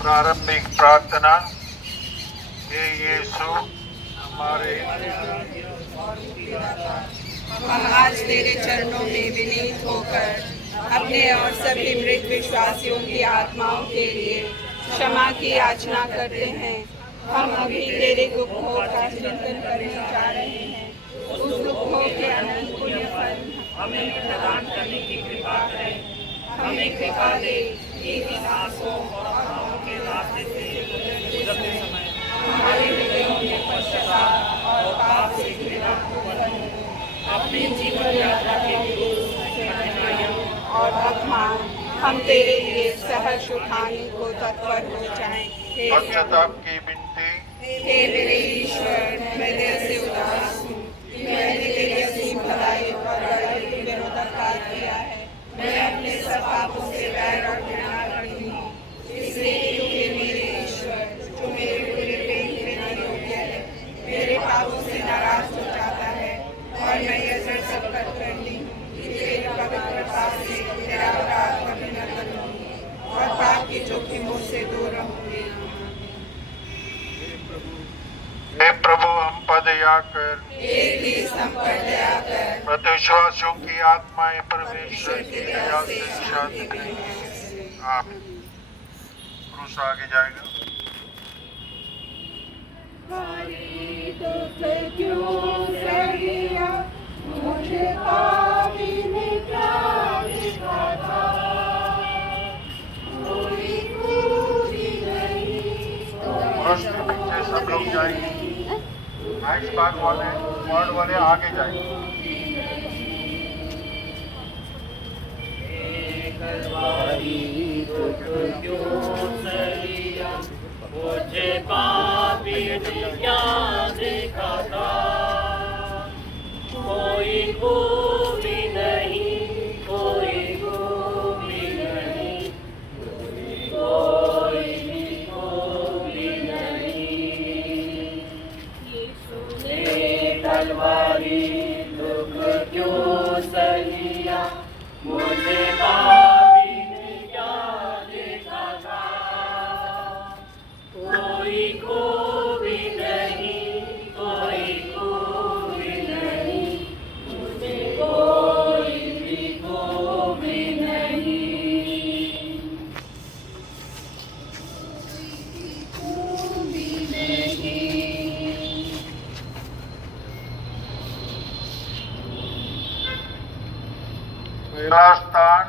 प्रारंभिक प्रार्थना। हे यीशु हमारे, हम आज तेरे चरणों में विनीत होकर अपने और सभी मृत विश्वासियों की आत्माओं के लिए क्षमा की याचना करते हैं। हम अभी तेरे दुखों का चिंतन करने जा रहे हैं। उस दुखों के अनंत पुण्य फल हमें प्रदान करने की कृपा करें। हमें कृपा दे कि इन आंसुओं और भावों के रास्ते से गुजरते समय हमारे हृदयों में पश्चाताप और पाप से घृणा उत्पन्न हो। अपने जीवन यात्रा के कठिनाइयों और अपमान हम तेरे लिए सहर्ष उठाने को तत्पर हो जाएं। पश्चाताप की विनती। हे मेरे ईश्वर, मैं दिल से उदास हूँ कि मैंने तेरी असीम भलाई और दया के विरुद्ध अपराध किया है। मैं अपने सब पापों से वैर और घृणा करती हूँ। इसलिए क्योंकि मेरे ईश्वर, जो मेरे पूरे प्रेम के लिए योग्य है, मेरे पापों से नाराज हो जाता है और मैं यह दृढ़ संकल्प करती हूँ कि तेरी पवित्रता से तेरा अपराध कभी न करूँगी और पाप के जोखिमों से दूर रहूँगी। हे प्रभु, हम पर दया कर। एक ही हम पर दया कर। प्रतिविश्वासियों की आत्माएं परमेश्वर की दया से शांति करेंगी। आमीन। क्रूस आगे जाएगा। मुझे पापी ने क्या देखा था, कोई खूबी नहीं, क्रूस के पीछे सब लोग जाएंगे। नाइस बात वाले, वर्ड वाले आगे जाएंगे। मुझे पापी ने क्या देखा था, कोई खूबी नहीं, कोई खूबी नहीं, कोई भी खूबी नहीं। यीशु ने तलवारी दुख क्यों सहिया, मुझे पापी ने क्या देखा था, कोई खूबी नहीं, कोई खूबी नहीं, मुझे कोई भी खूबी नहीं। पहला स्थान,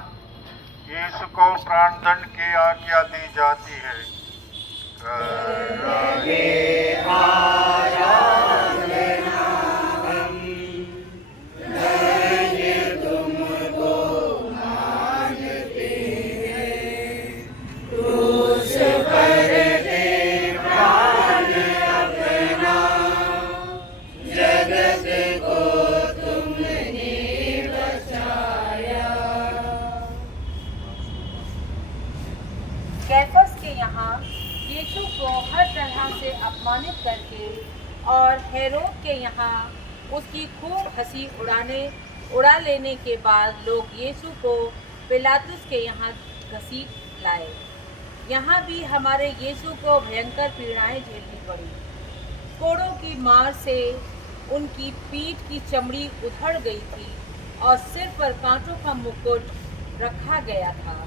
यीशु को प्राणदंड की आज्ञा दी जाती है। कैफस के यहाँ यीशु को हर तरह से अपमानित करके और हेरोद के यहाँ उसकी खूब हंसी उड़ा लेने के बाद लोग यीशु को पिलातुस के यहाँ घसीट लाए। यहाँ भी हमारे यीशु को भयंकर पीड़ाएं झेलनी पड़ी। कोड़ों की मार से उनकी पीठ की चमड़ी उधड़ गई थी और सिर पर कांटों का मुकुट रखा गया था।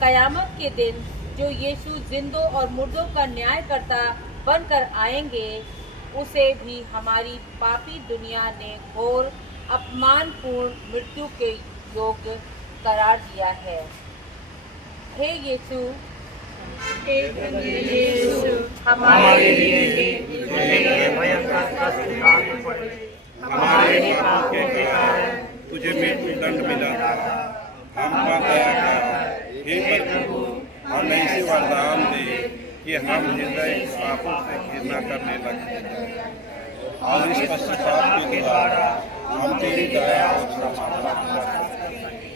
कयामत के दिन जो यीशु जिंदों और मुर्दों का न्यायकर्ता बनकर आएंगे, उसे भी हमारी पापी दुनिया ने घोर अपमानपूर्ण मृत्यु के योग्य करार दिया है। हे यीशु, हमारे लिए भयंकर कष्ट उठाने पड़े। हमारे पापों के कारण तुझे मृत्युदंड मिला। हम पर दया कर। हे प्रभु, हमें ऐसे वरदान दे कि हम हृदय पापों से घृणा करने लगे और इस पश्चाताप के द्वारा हम तेरी दया और क्षमा प्राप्त कर सकें।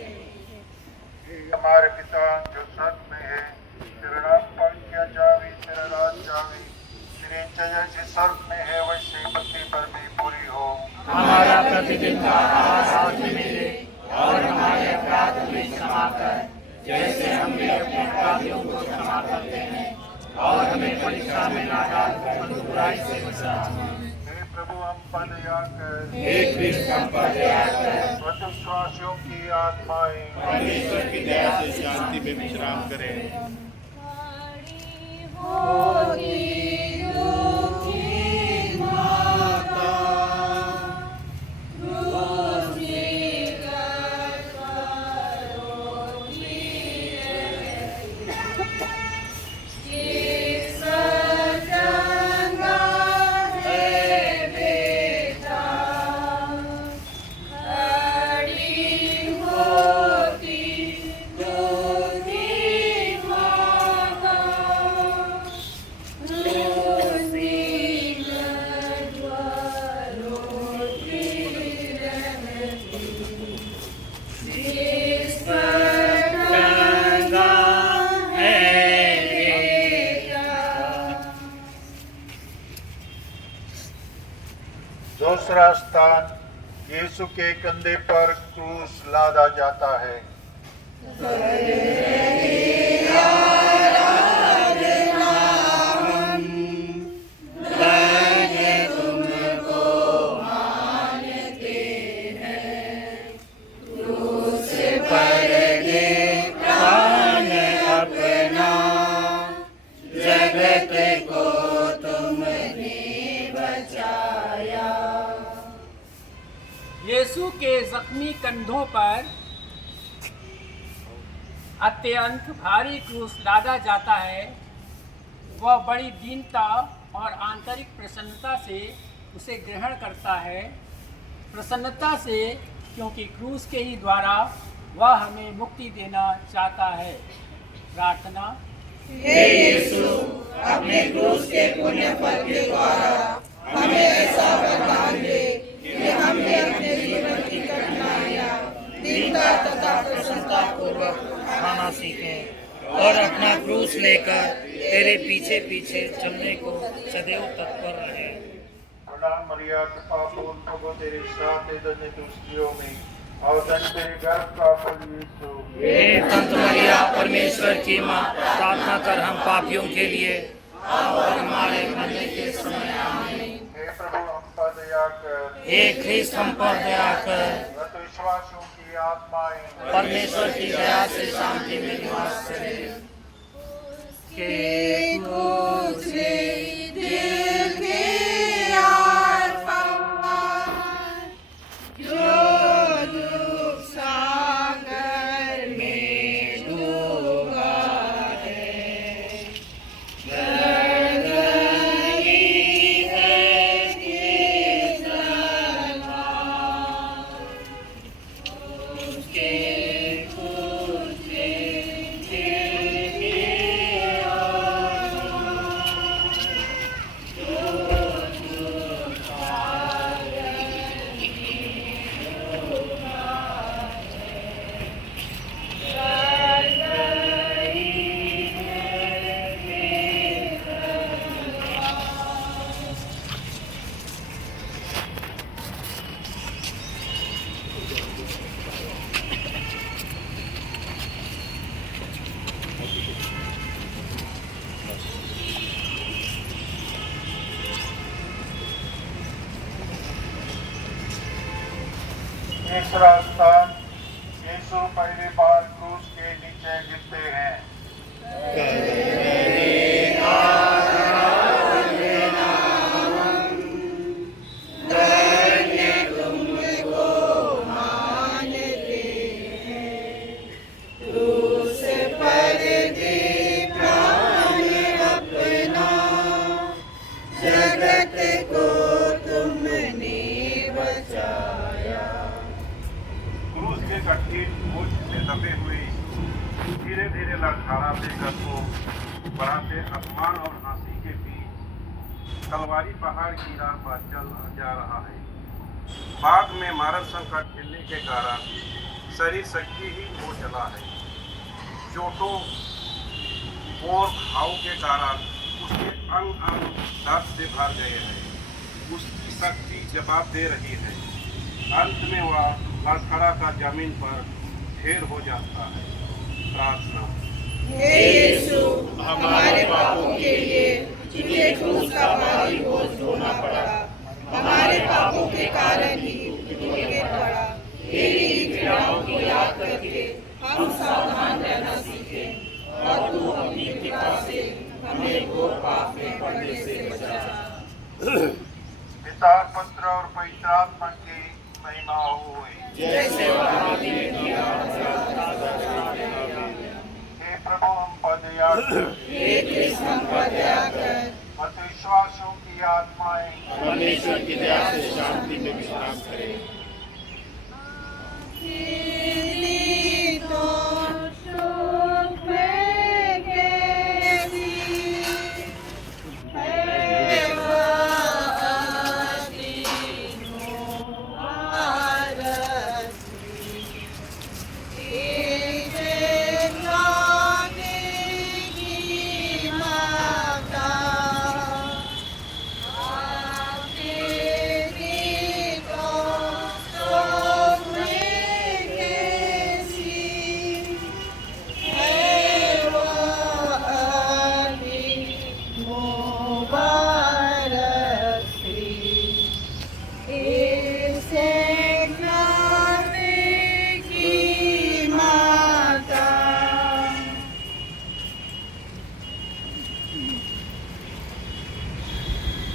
हमारे पिता जो स्वर्ग में है, तेरा नाम पवित्र किया जावे, तेरा राज्य आवे, तेरी इच्छा जैसे स्वर्ग में है वैसे पृथ्वी पर भी पूरी हो। हमारा प्रतिदिन का आहार आज मिले और हमारे अपराध भी क्षमा कर, जैसे हमने अपने अपराधियों को क्षमा देशवासियों की आत्माएं परमेश्वर की दया से शांति में विश्राम करें। दूसरा स्थान, यीशु के कंधे पर क्रूस लादा जाता है। यीशु के जख्मी कंधों पर अत्यंत भारी क्रूस लादा जाता है। वह बड़ी दीनता और आंतरिक प्रसन्नता से उसे ग्रहण करता है। प्रसन्नता से, क्योंकि क्रूस के ही द्वारा वह हमें मुक्ति देना चाहता है। प्रार्थना। हे यीशु, अपने क्रूस के पुण्य फल के द्वारा हमें ऐसा वरदान दे कि हम भी अपने जीवन की कठिनाइयाँ दीनता तथा प्रसन्नता पूर्वक खाना सीखें और अपना क्रूस लेकर तेरे पीछे पीछे चलने को सदैव तत्पर रहे। प्रणाम मरिया, कृपा पूर्ण प्रभु तेरे साथ है, धन्य तू स्त्रियों में और धन्य तेरे गर्भ का फल यीशु। हे संत मरिया, परमेश्वर की माँ, प्रार्थना कर हम पापियों के लिए और हमारे मरने के समय आमीन। हे प्रभु हम पर दया कर। हे ख्रिस्त हम पर दया कर। मृत विश्वासियों की आत्माएं परमेश्वर की दया से शांति में निवास करें। के क्रूस दिल के आर पार, जो दुख सागर में डूबा है, दर्द ही है कि सलमान, उसके क्रूस दिल के तीसरा स्थान, यीशु पहली बार क्रूस के नीचे गिरते हैं। क्रूस के कठिन बोझ से दबे हुए धीरे धीरे लड़खड़ा लेकर को बढ़ाते अपमान और हंसी के बीच तलवारी पहाड़ की राह पर चल जा रहा है। बाद में मारक संकट झेलने के कारण शरीर शक्तिहीन हो चला है। चोटों और घाव के कारण उसके अंग अंग दर्द से भर गए हैं। उसकी शक्ति जवाब दे रही है। अंत में वह लड़खड़ा कर जमीन पर ढेर हो जाता है। प्रार्थना। हे यीशु, हमारे पापों के लिए तुझे क्रूस का भारी बोझ ढोना पड़ा। हमारे पापों के कारण ही तू गिर पड़ा। तेरी घृणा याद करके हम सावधान रहना सीखें और तू अपनी कृपा से हमें घोर पाप में पड़ने से बचा। पिता पुत्र और पवित्र आत्मा की महिमा होए। जैसे आदि में किया हे प्रभु हम पर दया कर। हे कृष्ण हम पर दया कर। मत विश्वासों की आत्माएं परमेश्वर की दया से शांति में विश्राम करें।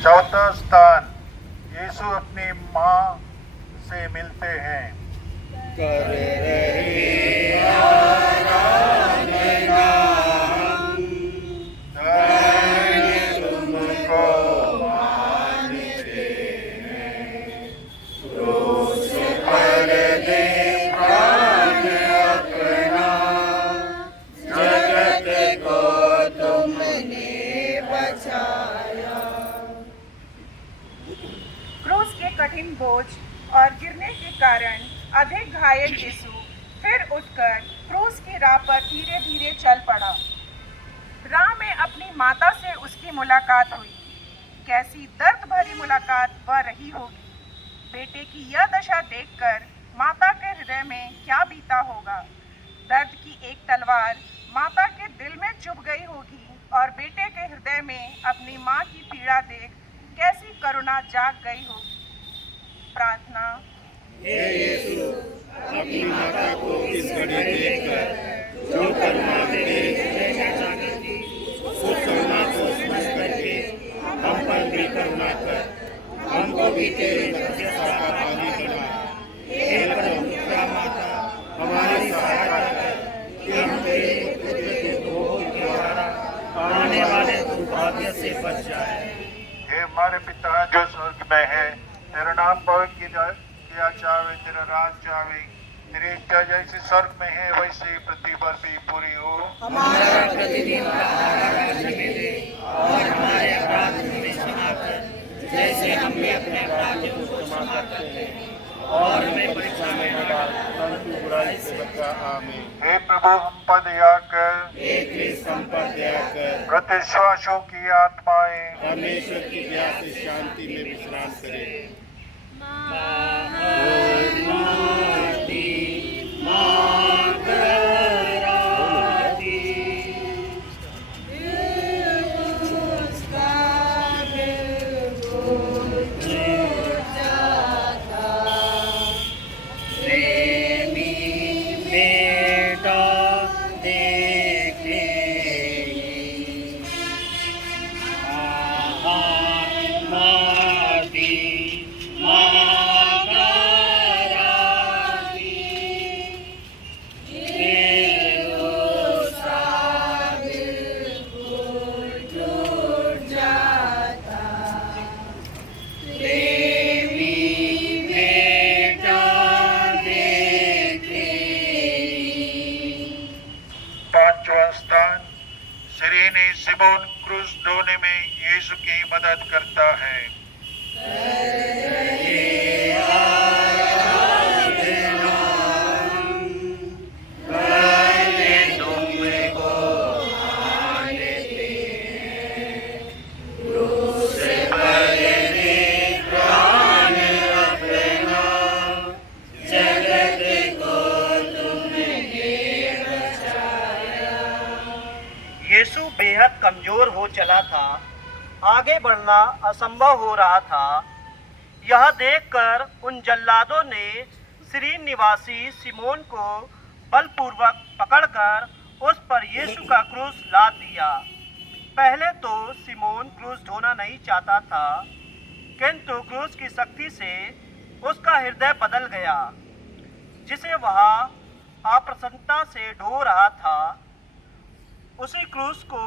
चौथा स्थान, यीशु अपनी माँ से मिलते हैं। क्रूस के कठिन बोझ और गिरने के कारण अधिक घायल यीशु फिर उठकर क्रूस की राह पर धीरे धीरे चल पड़ा। राह में अपनी माता से उसकी मुलाकात हुई। कैसी दर्द भरी मुलाकात वह रही होगी। बेटे की यह दशा देखकर माता के हृदय में क्या बीता होगा। दर्द की एक तलवार माता के दिल में चुभ गई होगी और बेटे के हृदय में अपनी माँ की पीड़ा देख कैसी करुणा जाग गई होगी। प्रार्थना। हे यीशु, अपनी माता को इस घड़ी देखकर जो करुणा तेरे हृदय में जागी थी, उस करुणा को स्मरण करके हम पर भी करुणा कर, हमको भी तेरी मध्यस्थता का पानी बना। हे परम माता, हमारी सहायता कर कि हम तेरे पुत्र के बोझ के द्वारा आने वाले दुर्भाग्य से बच जाए। हे हमारे पिता जो स्वर्ग में है, तेरा नाम पवित्र किया जावे, तेरा राज आवे, तेरी इच्छा जैसे स्वर्ग में है वैसे पृथ्वी पर भी पूरी हो। हमारा प्रतिदिन का आहार आज हमें दे और हमारे अपराध हमें क्षमा कर, जैसे हम भी अपने अपराधियों को क्षमा करते हैं, और हमें परीक्षा में न डाल, परंतु बुराई से बचा। आमीन। हे प्रभु हम पर दया कर। हे कृष्ण हम पर दया कर। प्रतिश्वासों की आत्माएं परमेश्वर की दया से शांति में विश्राम करें। पांचवा स्थान, सिरेने सिमोन क्रूस ढोने में यीशु की मदद करता है। यीशु बेहद कमजोर हो चला था। आगे बढ़ना असंभव हो रहा था। यह देखकर उन जल्लादों ने सिरीन निवासी सिमोन को बलपूर्वक पकड़कर उस पर यीशु का क्रूस लाद दिया। पहले तो सिमोन क्रूस ढोना नहीं चाहता था, किंतु क्रूस की शक्ति से उसका हृदय बदल गया। जिसे वह अप्रसन्नता से ढो रहा था, उसी क्रूस को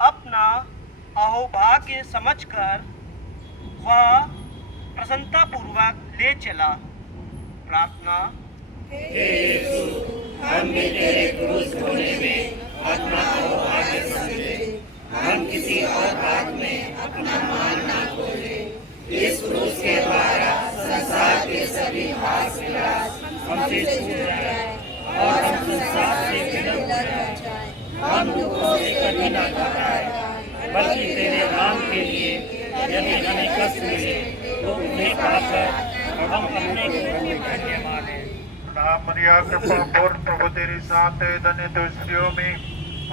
अपना अहोभाग्य समझकर वह प्रसन्नतापूर्वक ले चला। प्रार्थना। हे यीशु, हम भी तेरे क्रूस ढोने में अपना अहोभाग्य समझे, हम किसी और बात में अपना मान ना खोले। इस क्रूस के द्वारा संसार के सभी हास विलास हमसे छूट जाए और हम संसार से विलग हो जाए। हम दुखों से कभी न घबराए, बल्कि तेरे नाम के लिए यदि हमें कष्ट मिले तो उन्हें पाकर हम अपने को धन्य माने। प्रणाम मरिया, कृपा पूर्ण, प्रभु तेरे साथ है, धन्य तू स्त्रियों में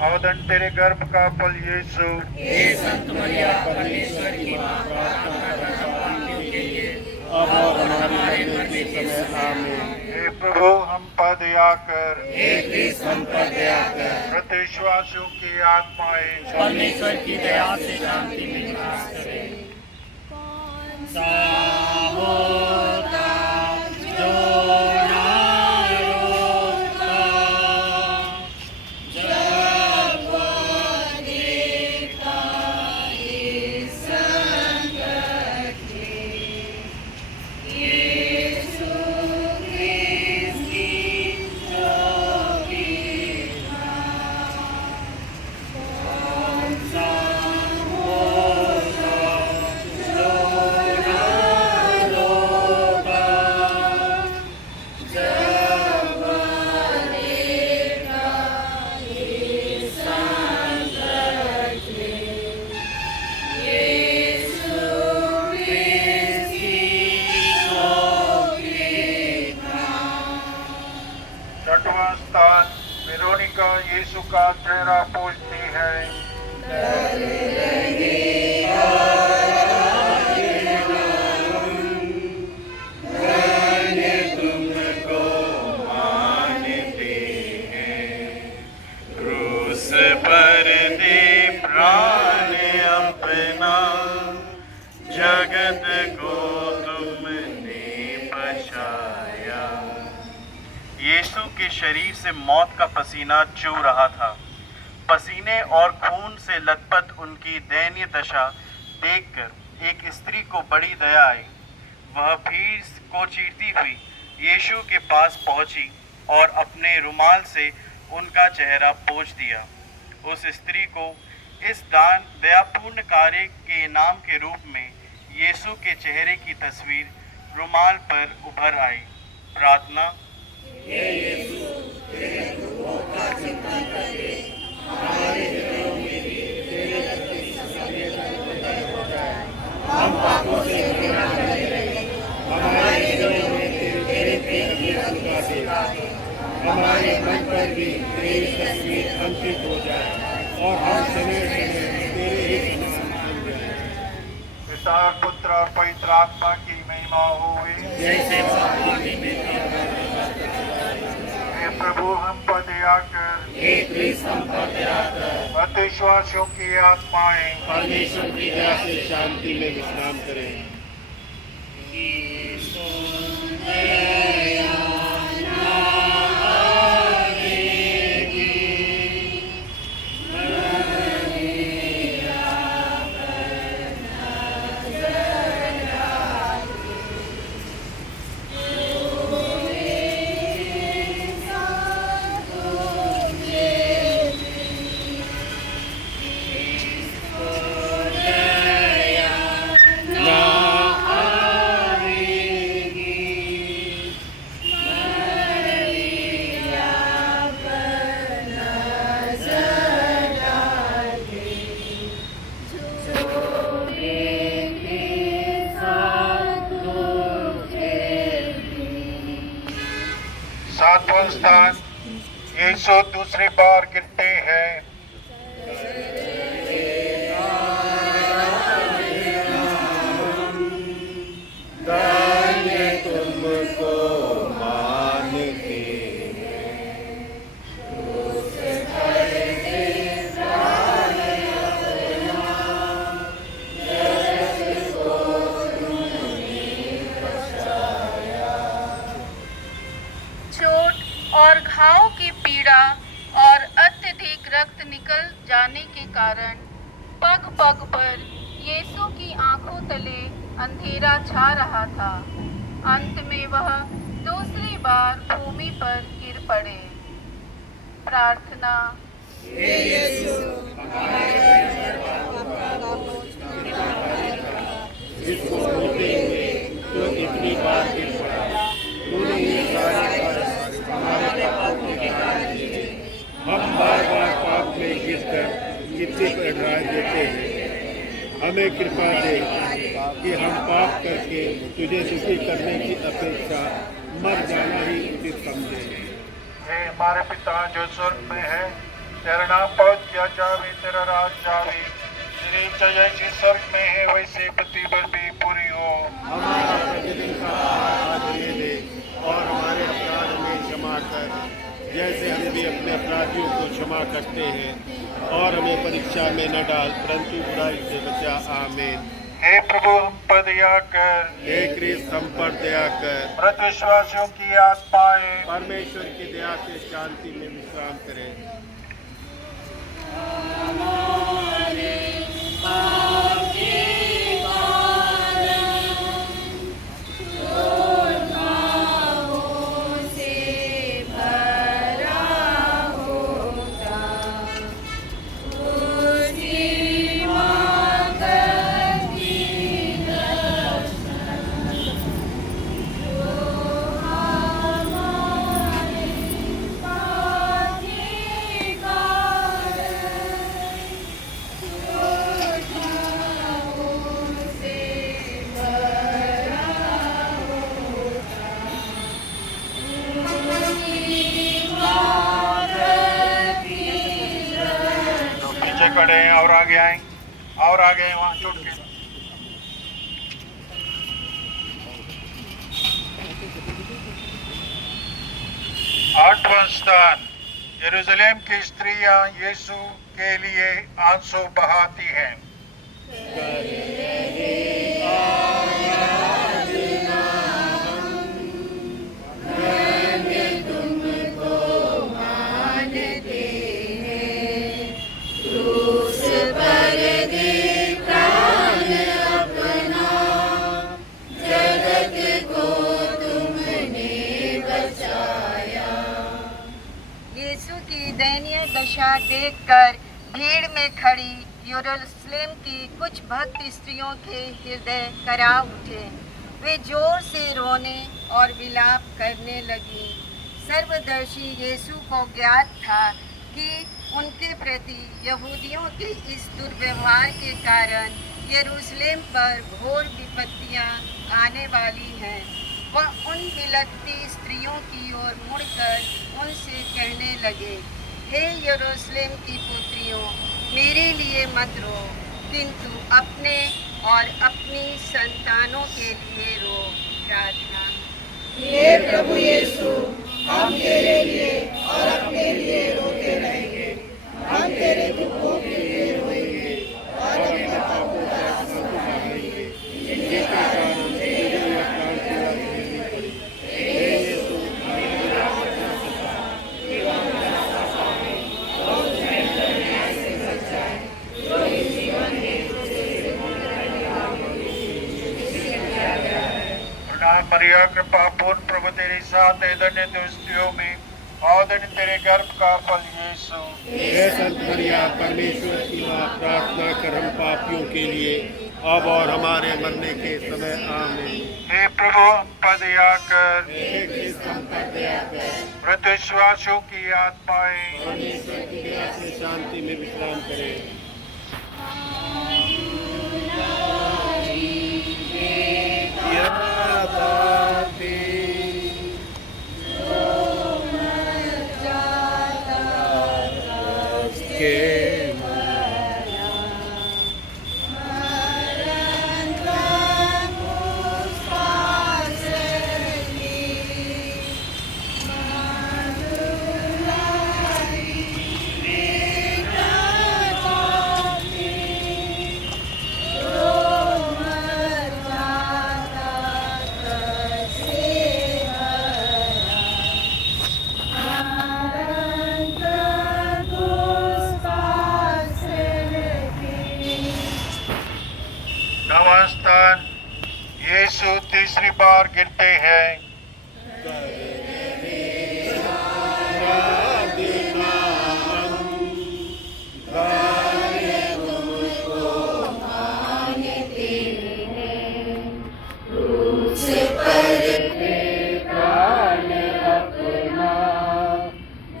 और धन्य तेरे गर्भ का फल यीशु। हे संत मरिया परमेश्वर की मां, प्रार्थना करना पापियों के लिए अब और हमारे मरने के समय आमीन। हे प्रभु हम पर दया कर, हे क्रिस्त हम पर दया कर। प्रत्यविश्वासियों की आत्माएं परमेश्वर की दया से शांति में निवास करे। होता जो ना रोता, जब वो देखता इस संकट में, यीशु क्रिस्त की जो पीड़ा, कौन सा होता जो ना रोता, जब वो देखता इस संकट में, यीशु क्रिस्त की जो पीड़ा। छठवां स्थान, वेरोनिका यीशु का चेहरा पूछती है। तुमको मानते हैं, क्रूस पर दे प्राण अपना, जगत को तुमने बचाया। यीशु के शरीर से मौत का पसीना चू रहा था। पसीने और खून से लथपथ उनकी दयनीय दशा देखकर एक स्त्री को बड़ी दया आई। वह भीड़ को चीरती हुई यीशु के पास पहुंची और अपने रुमाल से उनका चेहरा पोंछ दिया। उस स्त्री को इस दान दयापूर्ण कार्य के इनाम के रूप में यीशु के चेहरे की तस्वीर रुमाल पर उभर आई। प्रार्थना। हमारे मन पर भी तेरी तस्वीर अंकित हो जाए और हम समय समय तेरे ही समान बन जाए। पिता और पुत्र और पवित्र आत्मा की महिमा होवे। जैसे आदि में हे प्रभु हम पर दया कर, हे क्रिस्त हम पर दया कर। प्रत्यविश्वासियों की आत्माएं परमेश्वर की दया से शांति में विश्राम करें। सातवां स्थान, यीशु दूसरी बार गिरते हैं। धन्य तुमको मानते हैं, घाव की पीड़ा और अत्यधिक रक्त निकल जाने के कारण पग पग पर यीशु की आंखों तले अंधेरा छा रहा था। अंत में वह दूसरी बार भूमि पर गिर पड़े। प्रार्थना। हे यीशु, जिसको होते हुए तो इतनी बार गिर पड़ा, तूने ये सारे कष्ट हमारे पापों के कारण दिए। हम बार बार पाप में गिरकर कितने गहराई देते हैं। हमें कृपा दे कि हम पाप करके तुझे स्तुति करने की अपेक्षा मर जाना ही उचित समझें। हे हमारे पिता जो स्वर्ग में है, तेरा नाम पवित्र किया जावे, तेरा राज जावे, तेरी इच्छा जैसी स्वर्ग में है वैसे पृथ्वी पर भी पूरी हो। हमारा प्रतिदिन का आहार आज हमें दे और हमारे अपराध हमें क्षमा कर, जैसे हम भी अपने अपराधियों को क्षमा करते हैं, और हमें परीक्षा में न डाल परंतु बुराई से बचा। आमीन। हे प्रभु हम पर दया कर, हे क्रिस्त हम पर दया कर। मृत विश्वासियों की आत्माएं परमेश्वर की दया से शांति में विश्राम करें। खड़े हैं और आगे आए और आगे वहाँ छूट के। आठवां स्थान, यरूशलेम की स्त्रियां यीशु के लिए आंसू बहाती हैं। दयनीय दशा देखकर भीड़ में खड़ी यरूशलेम की कुछ भक्त स्त्रियों के हृदय करा उठे। वे जोर से रोने और विलाप करने लगी। सर्वदर्शी यीशु को ज्ञात था कि उनके प्रति यहूदियों के इस दुर्व्यवहार के कारण यरूशलेम पर घोर विपत्तियां आने वाली हैं। वह उन बिलखती स्त्रियों की ओर मुड़कर उनसे कहने लगे, हे यरूशलेम की पुत्रियों, मेरे लिए मत रो, किंतु अपने और अपनी संतानों के लिए रो। प्रार्थना। हे प्रभु यीशु, हम तेरे लिए और अपने लिए रोते रहेंगे। हम तेरे दुखों के लिए रोएंगे और अपने पापों का आंसू बहाएंगे, जिनके कारण तुझे यह क्रांति झेलनी पड़ी। हे यीशु, मरिया कृपा पूर्ण प्रभु तेरे साथ है, धन्य तू स्त्रियों में और धन्य तेरे गर्भ का फल यीशु। हे संत मरिया, परमेश्वर की मां, प्रार्थना कर हम पापियों के लिए अब और हमारे मरने के समय। आमीन। हे प्रभु हम पर दया कर, हे क्रिस्त हम पर दया कर। मृत विश्वासियों की आत्माएं परमेश्वर की दया से शांति में विश्राम करें। और गिरते हैं।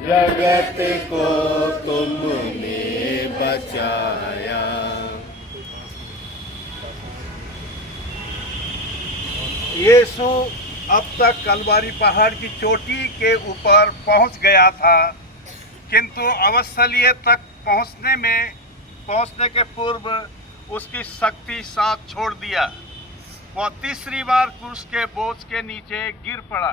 जगत को तुमने बचाया। यीशु अब तक कलवारी पहाड़ की चोटी के ऊपर पहुंच गया था, किंतु अवस्थलीय तक पहुंचने के पूर्व उसकी शक्ति साथ छोड़ दिया। वह तीसरी बार क्रूस के बोझ के नीचे गिर पड़ा।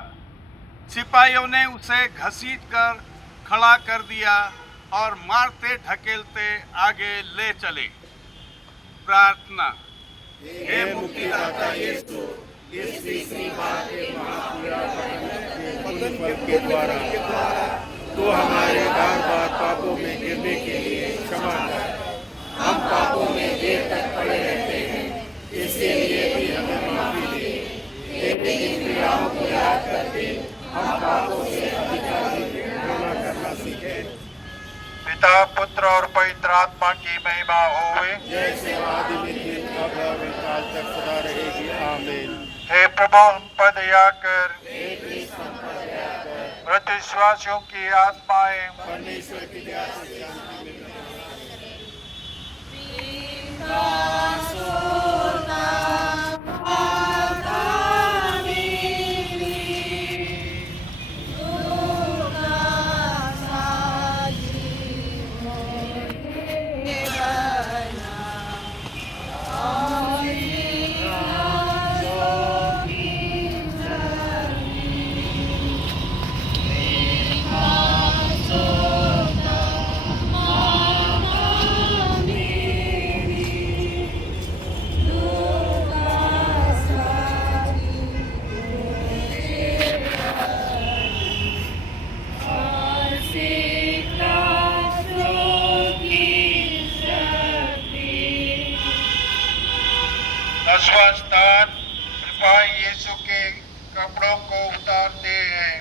सिपाहियों ने उसे घसीटकर खड़ा कर दिया और मारते ढकेलते आगे ले चले। प्रार्थना। हे मुक्तिदाता यीशु, इस तीसरी बार के पतन के द्वारा तो हमारे बार पापों में गिरने के लिए क्षमा कर। हम पापों में देर तक पड़े रहते हैं, इसके लिए भी हमें माफी दे। तेरे इन क्रियाओं को याद करके हम पापों से अधिकाधिक क्षमा करना सीखें। पिता, पुत्र और पवित्र आत्मा की महिमा होवे, जैसे आदि में थी, अब और काल तक सदा रहेगी। आमीन। हे प्रभु, हम पर दया कर। मृत विश्वासियों की आत्माएं परमेश्वर की दया से शांति में दसवां स्थान, सिपाही यीशु के कपड़ों को उतारते हैं।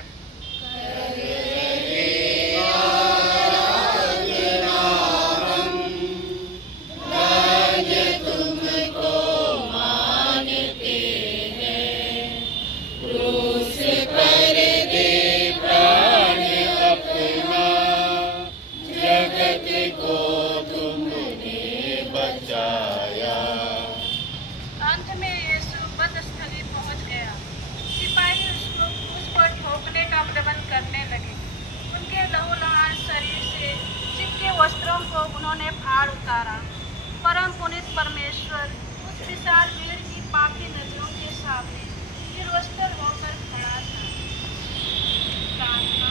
अंत में यीशु वधस्थली पहुंच गया। सिपाही उसको ठोकने का प्रबंध करने लगे। उनके लहूलुहान शरीर से चिपके वस्त्रों को उन्होंने फाड़ उतारा। परम पुनीत परमेश्वर उस विशाल भीड़ की पापी नजरों के सामने निर्वस्त्र होकर खड़ा था। प्रार्थना।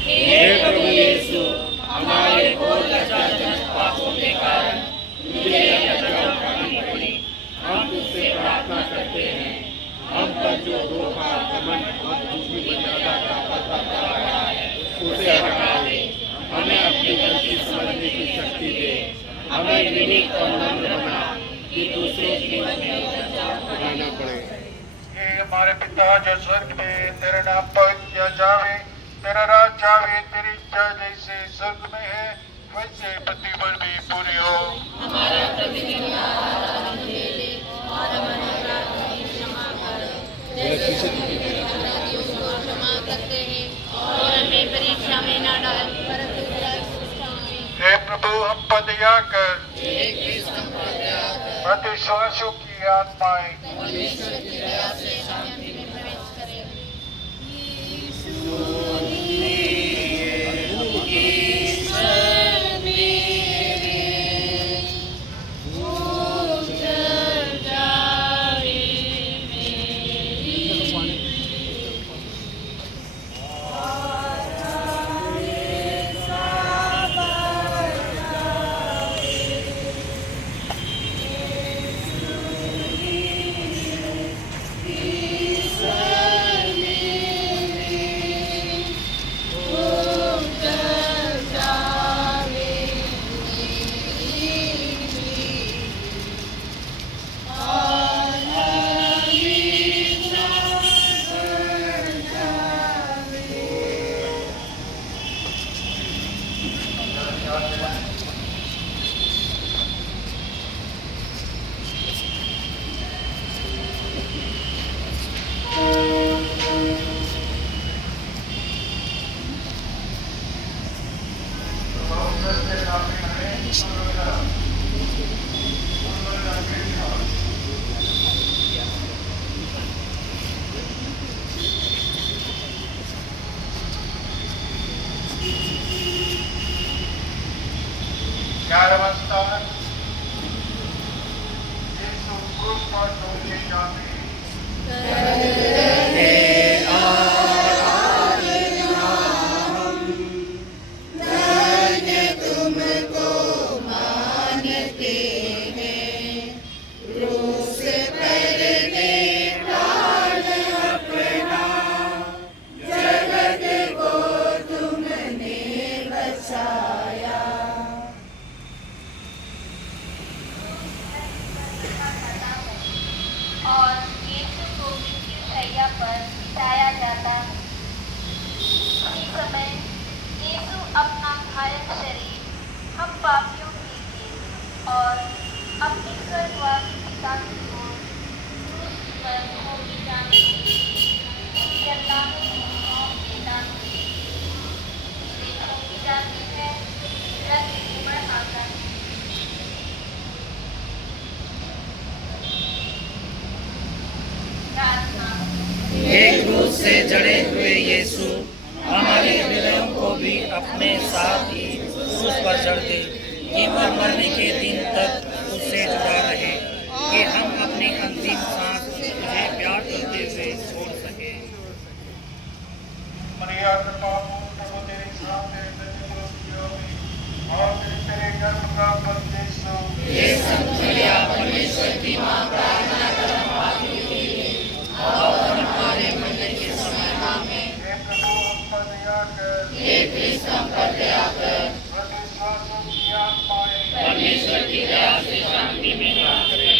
हे प्रभु यीशु, हमारे घोर लज्जाजनक पापों के कारण मुझे लज्जा उठानी पड़ी। हम तुझसे प्रार्थना करते हैं, हम पर जो धोखा, घमंड और झूठी मर्यादा का पर्दा पड़ा है, उसे हटा दे। हमें अपनी गलती समझने की शक्ति दे। हमें विनीत और नम्र बना कि दूसरों की लज्जा उठाना पड़े। हे हमारे पिता जो स्वर्ग में, तेरा नाम पवित्र किया जावे, तेरा राज आवे, तेरी इच्छा जैसे स्वर्ग में है वैसे पृथ्वी पर भी पूरी हो। हमारा प्रतिदिन का आहार हमें दे और हमारे अपराध हमें क्षमा कर, जैसे हम अपने अपराधियों को क्षमा करते हैं, और हमें परीक्षा में न डाल, परंतु दुष्ट से। हे प्रभु, हम पर दया कर। हे कृष्ण, हम पर दया कर। मृत विश्वासियों की आत्माएं परमेश्वर की दया से शांति में प्रवेश करें। ग्यारहवां स्थान यीशु क्रूस पर टोके जाते और यीशु को मृत्यु शैया पर बिठाया जाता है। उसी समय यीशु अपना घायल शरीर हम पापियों के लिए और अपने स्वर्गवासी पिता की ओर क्रूस पर ठोके जाने की चट्टानों को सौंप देता है। वे ठोकी जाती है, रक्त उमड़ आता है। हे क्रूस से जड़े हुए यीशु, हमारे हृदयों को भी अपने साथ ही क्रूस पर जड़ दे कि वह मरने के दिन तक उससे जुड़ा रहे, कि हम अपनी अंतिम सांस तुझे प्यार करते हुए छोड़ सके। मरिया कृपा प्रभु तेरे सामने और तेरे गर्भ का फल यीशु हे संत मरिया परमेश्वर की मां, प्रार्थना कर हम पापियों के लिए और हमारे मरने के समय में। हे प्रभु हम पर दया कर, हे कृष्ण हम पर दया कर, विश्वासों की आत्माएं परमेश्वर की दया से शांति में निवास करें।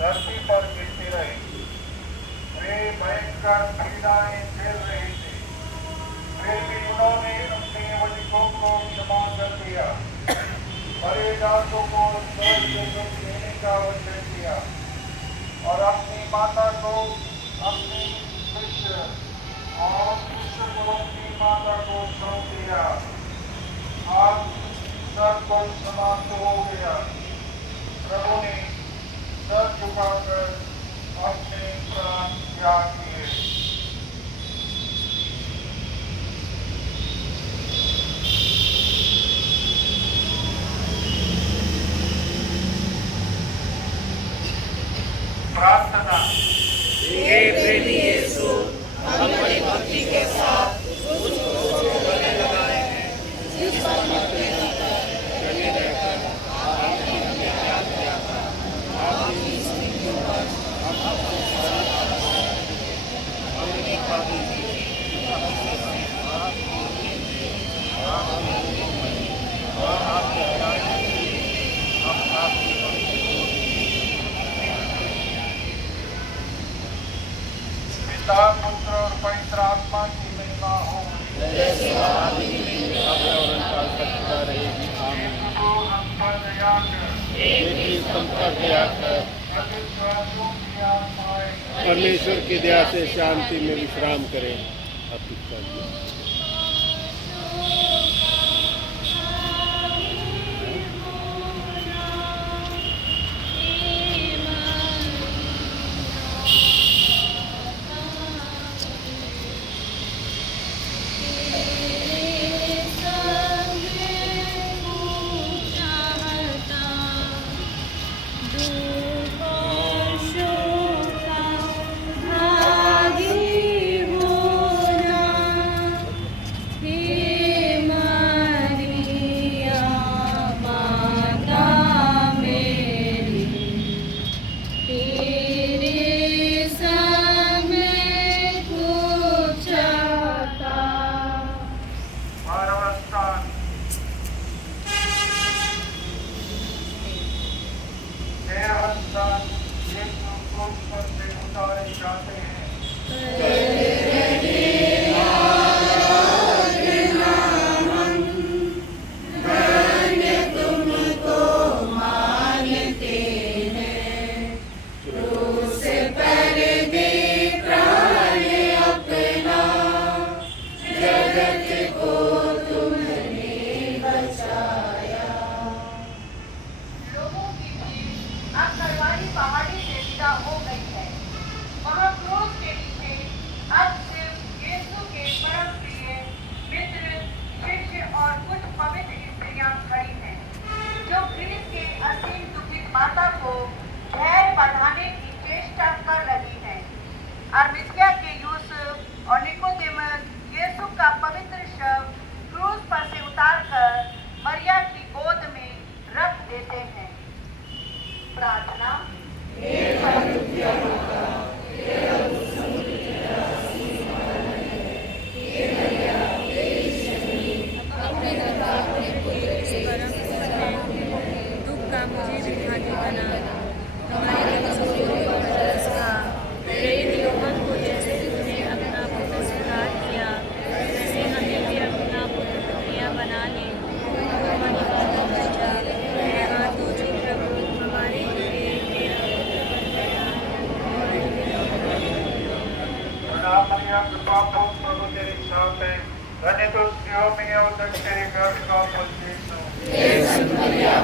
धरती पर गिरते रहे। वे भयंकर पीड़ाएं झेल रहे थे, फिर भी उन्होंने अपने वचनों को क्षमा कर दिया। बड़े दासों को स्वर्ग से दुख देने का वचन दिया और अपनी माता को अपनी शिष्य और शिष्य को अपनी माता को सौंप दिया। आज सब कुछ समाप्त हो गया। प्रभु ने सर झुकाकर अपने प्राण त्याग किए। प्रार्थना। हे प्रेमी यीशु, हम बड़ी भक्ति के साथ उस क्रूस को गले लगाए हैं जिस पर मरते रहकर आपने हमें प्यार किया था। आपकी इस मृत्यु पर पिता पुत्र और पवित्र आत्मा की महिमा हो। जैसे आदि में अब और अनंत तक रहेगी। आमीन। तो हम पर दया कर, एक ही संपर्क दया कर विश्वासियों की आत्माएं परमेश्वर की दया से शांति में विश्राम करें। अपेक्षा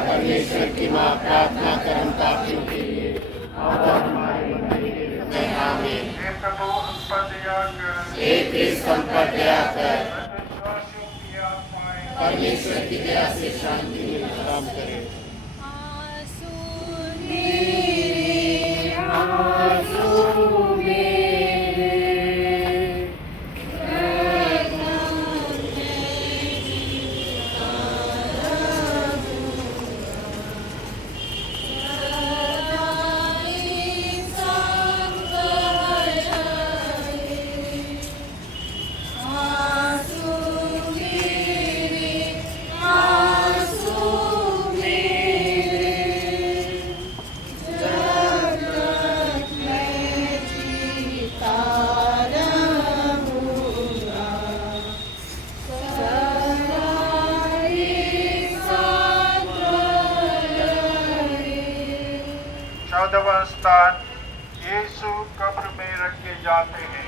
परमेश्वर की माँ प्रार्थना कर हम पापियों के लिए और हमारे मरने के समय। आमीन। एक क्रिस्त हम पर दया कर, परमेश्वर की दया से शांति में विश्राम करें। चौदहवां स्थान, यीशु कब्र में रखे जाते हैं।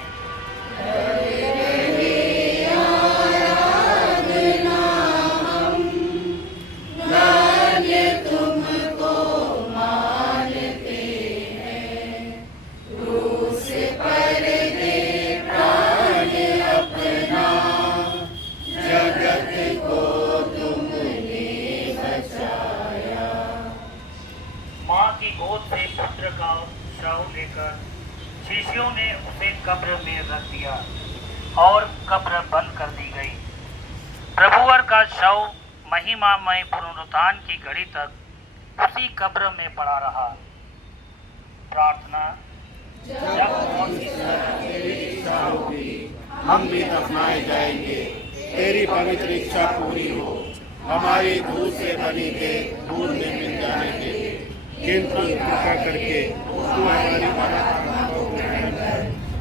माँ की गोद से पुत्र का शव लेकर शिष्यों ने उसे कब्र में रख दिया और कब्र बंद कर दी गई। प्रभुवर का शव महिमामय पुनरुत्थान की घड़ी तक उसी कब्र में पड़ा रहा। प्रार्थना। जब मौत की तेरी इच्छा होगी हम भी दफनाए जाएंगे, तेरी पवित्र इच्छा पूरी हो। हमारी दूध से बनी देह दूध में मिल जाने दे, किंतु कृपा करके तू हमारी प्रार्थना को ग्रहण कर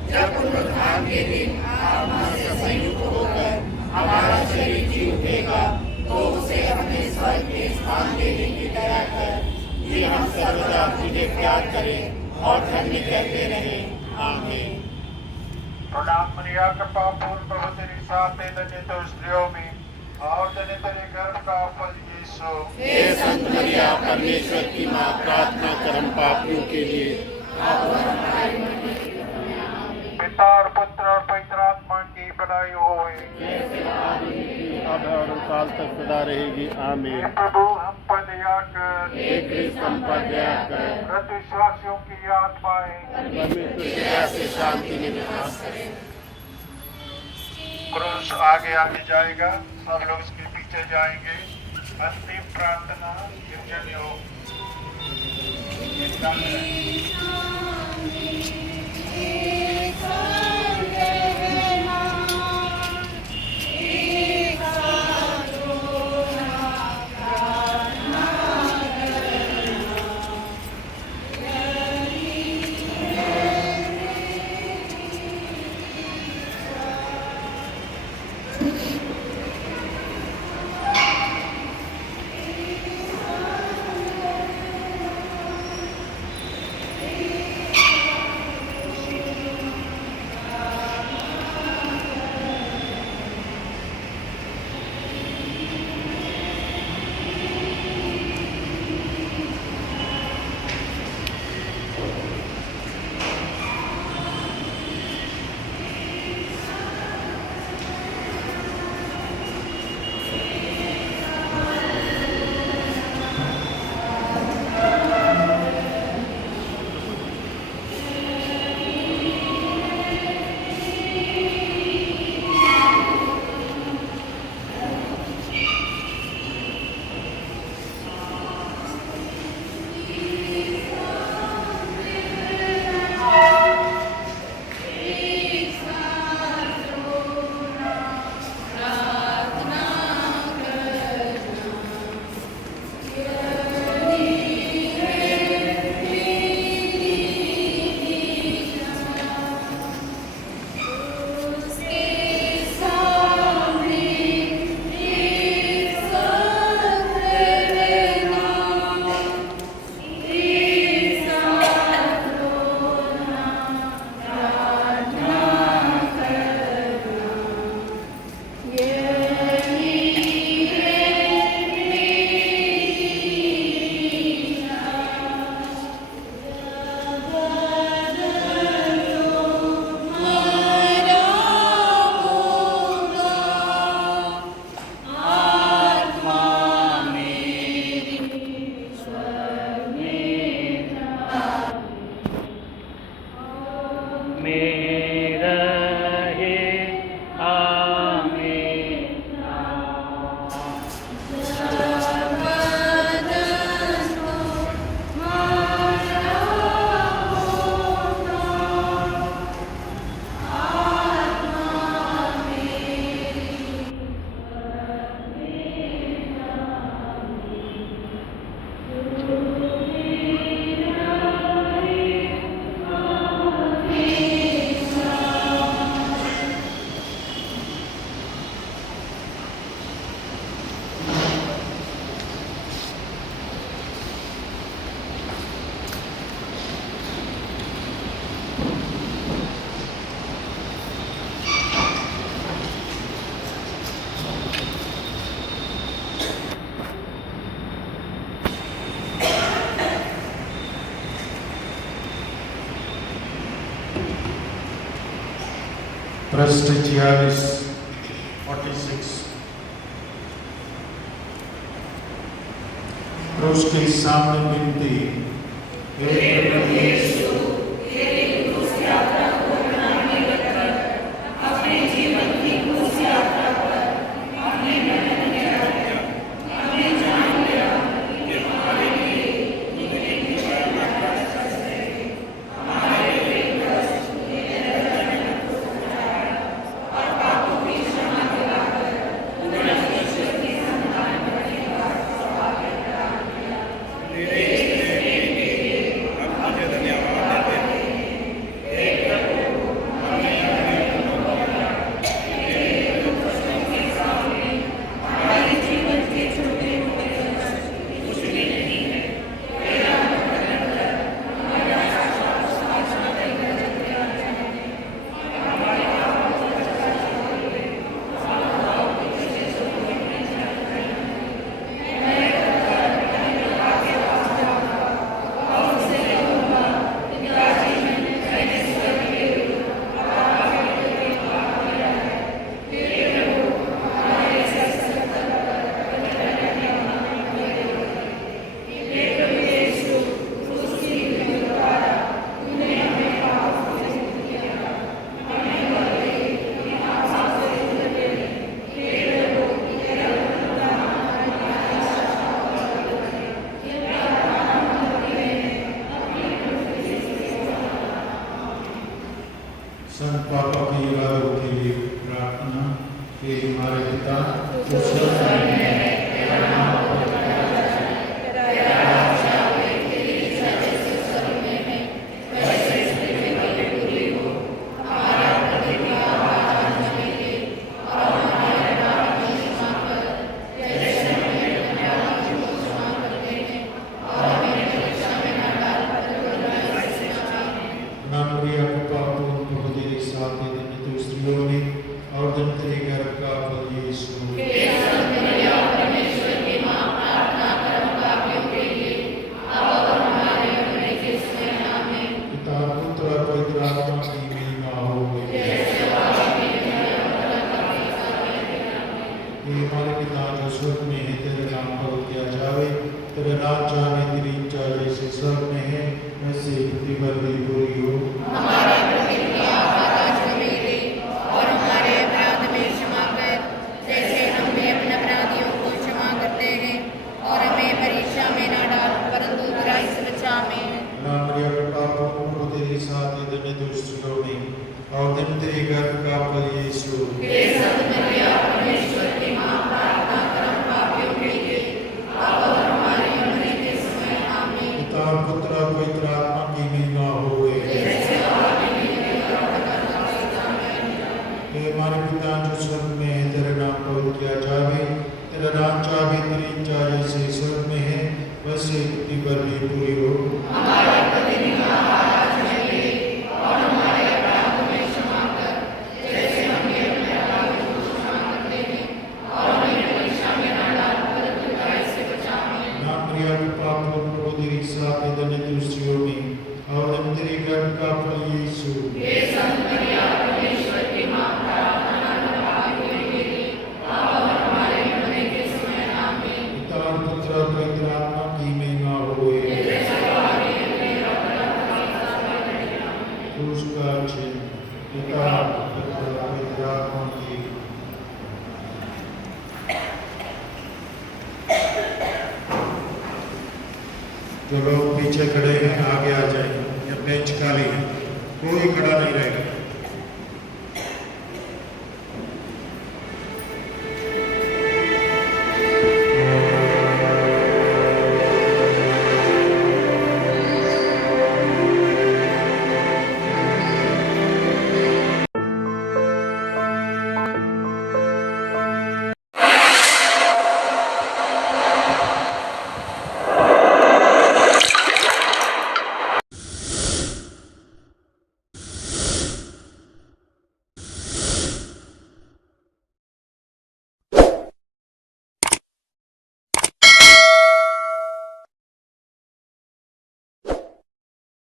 जब पुनरुत्थान के दिन आप हमसे संयुक्त होकर हमारा शरीर जी उठेगा, तो उसे अपने स्वर्ग में स्थान देने की दया कर, कि हम सर्वदा तुझे प्यार करें और धन्य कहते रहें। आमीन। प्रणाम मरिया, कृपा पूर्ण, प्रभु तेरे साथ है, धन्य तो स्त्रियों में और धन्य तेरे गर्भ का फल यीशु। हे संत मरिया, परमेश्वर की माँ, प्रार्थना कर हम पापियों के लिए, पिता और पुत्र और पवित्र आत्मा की बड़ाई होवे। अब और काल तक सदा रहेगी। आमीन। हे प्रभु हम पर दया कर, हे कृष्ण हम पर दया कर, मृत विश्वासियों की आत्माएं परमेश्वर की दया से शांति में निवास करें। क्रूस आगे आगे जाएगा, सब लोग उसके पीछे जाएंगे। अंतिम प्रार्थना गिरजन योग। पृष्ठ 46 क्रूस के सामने विनती। हे प्रभु यीशु, तेरी क्रूस यात्रा को प्रणामी रखकर अपने जीवन की क्रूस यात्रा पर अपने मरण किया, हमने जान लिया कि हमारे लिए तूने निभाया कष्ट है, हमारे लिए कष्ट और पापों की क्षमा दिलाकर तूने ईश्वर की संतान बनने का सौभाग्य प्रदान किया। संत पापा के इरादों के लिए प्रार्थना। हे हमारे पिता जो स्वर्ग में है, तेरा नाम पवित्र जाए, तेरा राज्य आए, तेरी इच्छा जैसे स्वर्ग में है वैसे पृथ्वी पर पूरी हो। हमारा प्रतिदिन आज हमें दे और हमारे अपराध को क्षमा कर जैसे हम अपने अपराधियों को क्षमा करते हैं, और हमें परीक्षा में न डाल परंतु बुराई से बचा। नाम मरिया को पापों को तेरे साथ ही धन्य तू स्त्रियों में और धन्य तेरे गर्भ का फल यीशु। परमेश्वर की मां प्रार्थना कर हम पापियों के लिए अब और हमारे मरने के समय आमीन। पिता पुत्र और पवित्र आत्मा की महिमा हो। हमारे पिता जो स्वर्ग में है, तेरा नाम पवित्र किया जावे, तेरा राज्य आवे, तेरी इच्छा जैसे स्वर्ग में है वैसे पृथ्वी पर भी पूरी हो। हमारा प्रतिदिन आज हमें दे और हमारे अपराध में क्षमा कर जैसे हम भी अपने अपराधियों को क्षमा करते हैं, और हमें परीक्षा में न डाल परंतु बुराई से बचा। आमीन। नाम मरिया के पापों को तेरे साथ ही धन्य तू स्त्रियों में और धन्य तेरे गर्भ का फल यीशु। हे संत मरिया परमेश्वर की मां प्रार्थना कर हम पापियों के लिए अब और हमारे मरने के समय आमीन। पिता पुत्र और पवित्र आत्मा की महिमा होवे। हे हमारे पिता जो स्वर्ग में है, तेरा नाम पवित्र किया जावे, तेरा राज्य आवे, तेरी इच्छा जैसे स्वर्ग में है वैसे पृथ्वी पर भी पूरी हो। हमारा प्रतिदिन आज हमें दे और हमारे अपराध में क्षमा कर जैसे हम भी अपने अपराधियों को क्षमा करते हैं, और हमें परीक्षा में न डाल परंतु बुराई से बचा। नाम मरिया के पापों को तेरे साथ ही धन्य तू स्त्रियों में और धन्य तेरे गर्भ का फल यीशु। हे संत मरिया परमेश्वर की मां प्रार्थना कर पापियों के लिए अब और हमारे मरने के समय आमीन। पिता पुत्र और पवित्र आत्मा की महिमा होवे। क्रूस का चिन्ह। पिता पुत्र और पवित्र आत्मा की। जो लोग पीछे खड़े हैं आगे आ जाए, या बेंच खाली है, कोई खड़ा नहीं रहेगा।